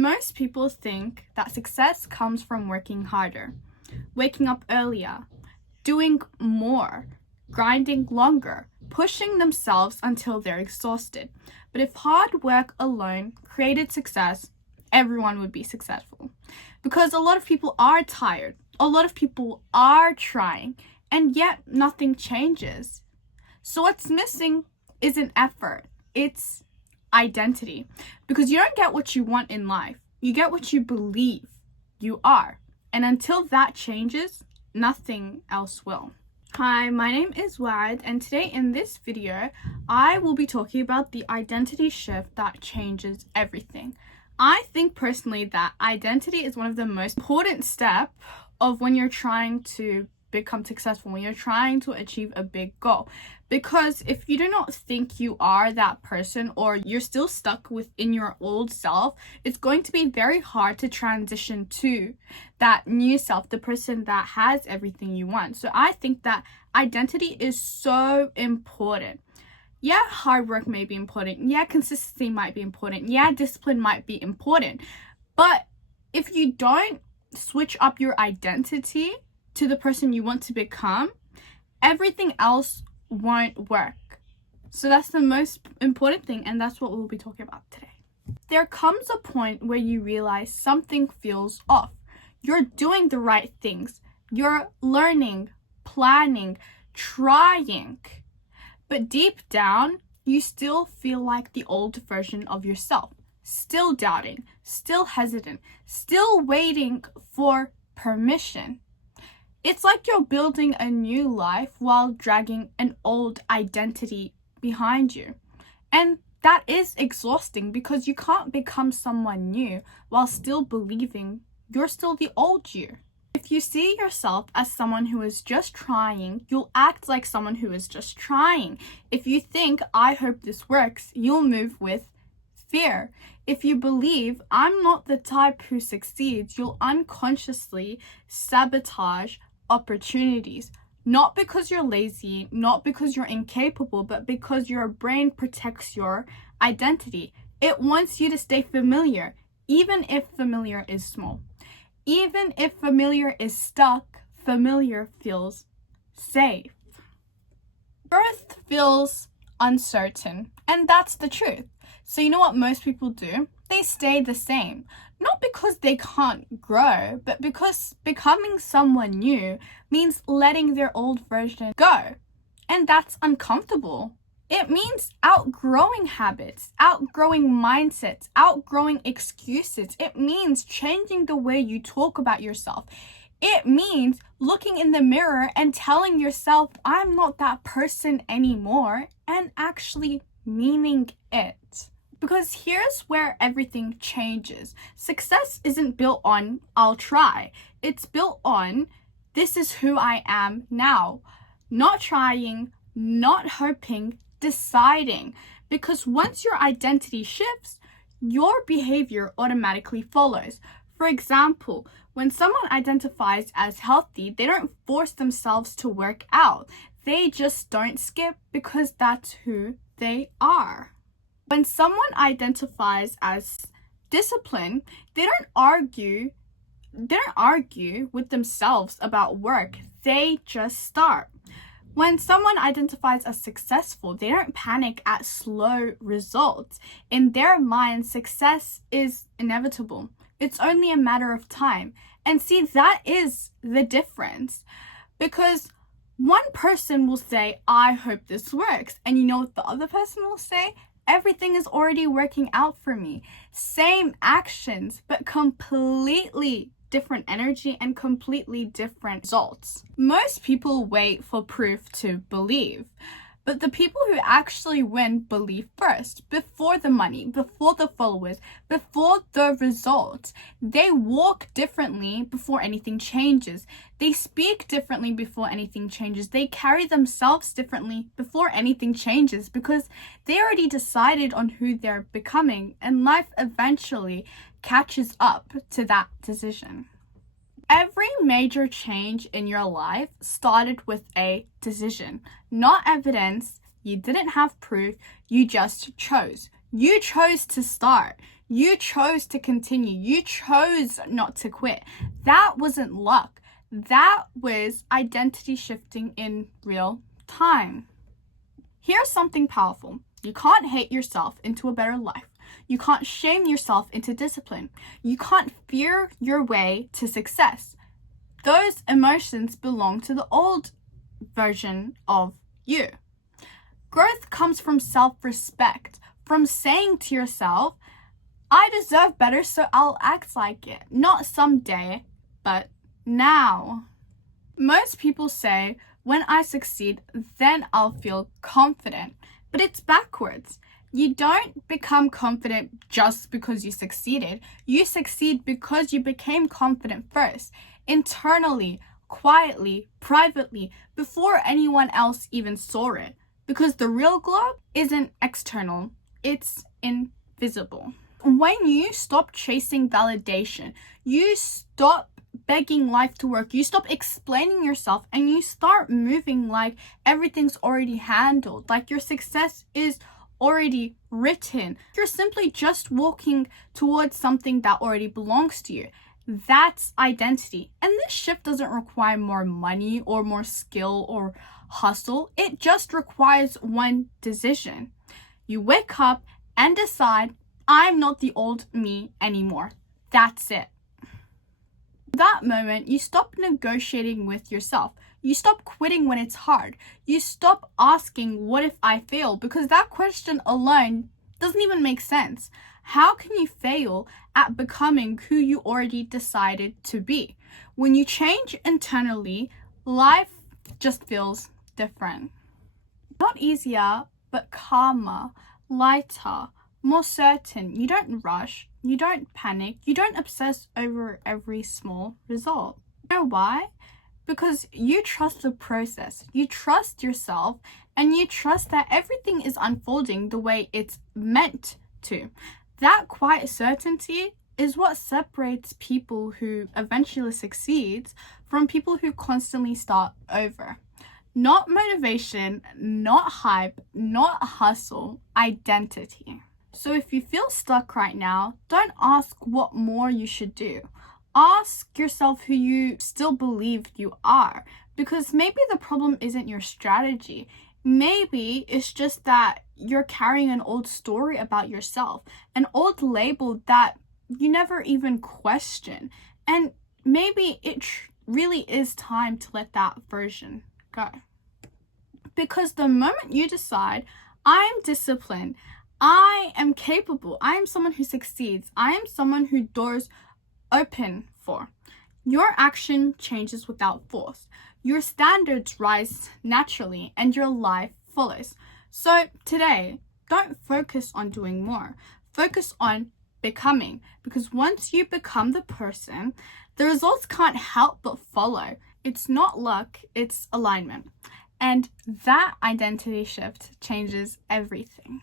Most people think that success comes from working harder, waking up earlier, doing more, grinding longer, pushing themselves until they're exhausted. But if hard work alone created success, everyone would be successful. Because a lot of people are tired, a lot of people are trying, and yet nothing changes. So what's missing isn't effort, it's identity. Because you don't get what you want in life, you get what you believe you are. And until that changes, nothing else will. Hi, my name is Wad, and today in this video, I will be talking about the identity shift that changes everything. I think personally that identity is one of the most important steps of when you're trying to become successful, when you're trying to achieve a big goal. Because if you do not think you are that person, or you're still stuck within your old self, it's going to be very hard to transition to that new self, the person that has everything you want. So I think that identity is so important. Yeah, hard work may be important. Yeah, consistency might be important. Yeah, discipline might be important. But if you don't switch up your identity to the person you want to become, everything else won't work. So that's the most important thing, and that's what we'll be talking about today. There comes a point where you realize something feels off. You're doing the right things. You're learning, planning, trying. But deep down, you still feel like the old version of yourself. Still doubting, still hesitant, still waiting for permission. It's like you're building a new life while dragging an old identity behind you. And that is exhausting because you can't become someone new while still believing you're still the old you. If you see yourself as someone who is just trying, you'll act like someone who is just trying. If you think, I hope this works, you'll move with fear. If you believe, I'm not the type who succeeds, you'll unconsciously sabotage opportunities. Not because you're lazy, not because you're incapable, but because your brain protects your identity. It wants you to stay familiar, even if familiar is small. Even if familiar is stuck, familiar feels safe. Growth feels uncertain, and that's the truth. So you know what most people do? They stay the same. Not because they can't grow, but because becoming someone new means letting their old version go. And that's uncomfortable. It means outgrowing habits, outgrowing mindsets, outgrowing excuses. It means changing the way you talk about yourself. It means looking in the mirror and telling yourself, I'm not that person anymore, and actually meaning it. Because here's where everything changes. Success isn't built on, I'll try. It's built on, this is who I am now. Not trying, not hoping, deciding. Because once your identity shifts, your behavior automatically follows. For example, when someone identifies as healthy, they don't force themselves to work out. They just don't skip because that's who they are. When someone identifies as disciplined, they don't argue with themselves about work. They just start. When someone identifies as successful, they don't panic at slow results. In their mind, success is inevitable. It's only a matter of time. And see, that is the difference. Because one person will say, I hope this works. And you know what the other person will say? Everything is already working out for me. Same actions, but completely different energy and completely different results. Most people wait for proof to believe, but the people who actually win believe first, before the money, before the followers, before the results. They walk differently before anything changes. They speak differently before anything changes. They carry themselves differently before anything changes because they already decided on who they're becoming, and life eventually catches up to that decision. Every major change in your life started with a decision, not evidence. You didn't have proof, you just chose. You chose to start. You chose to continue. You chose not to quit. That wasn't luck. That was identity shifting in real time. Here's something powerful. You can't hate yourself into a better life. You can't shame yourself into discipline. You can't fear your way to success. Those emotions belong to the old version of you. Growth comes from self-respect, from saying to yourself, I deserve better, so I'll act like it. Not someday, but now. Most people say, when I succeed, then I'll feel confident. But it's backwards. You don't become confident just because you succeeded. You succeed because you became confident first, internally, quietly, privately, before anyone else even saw it. Because the real glow isn't external, it's invisible. When you stop chasing validation, you stop begging life to work, you stop explaining yourself, and you start moving like everything's already handled, like your success is already written. You're simply just walking towards something that already belongs to you. That's identity. And this shift doesn't require more money or more skill or hustle. It just requires one decision. You wake up and decide, I'm not the old me anymore. That's it. That moment, you stop negotiating with yourself. You stop quitting when it's hard. You stop asking, what if I fail? Because that question alone doesn't even make sense. How can you fail at becoming who you already decided to be? When you change internally, life just feels different. Not easier, but calmer, lighter, more certain. You don't rush, you don't panic, you don't obsess over every small result. You know why? Because you trust the process, you trust yourself, and you trust that everything is unfolding the way it's meant to. That quiet certainty is what separates people who eventually succeed from people who constantly start over. Not motivation, not hype, not hustle, identity. So if you feel stuck right now, don't ask what more you should do. Ask yourself who you still believe you are, because maybe the problem isn't your strategy. Maybe it's just that you're carrying an old story about yourself, an old label that you never even question. And maybe it really is time to let that version go. Because the moment you decide, I am disciplined, I am capable, I am someone who succeeds, I am someone who doors open for, your action changes without force. Your standards rise naturally and your life follows. So today, don't focus on doing more. Focus on becoming, because once you become the person, the results can't help but follow. It's not luck, it's alignment. And that identity shift changes everything.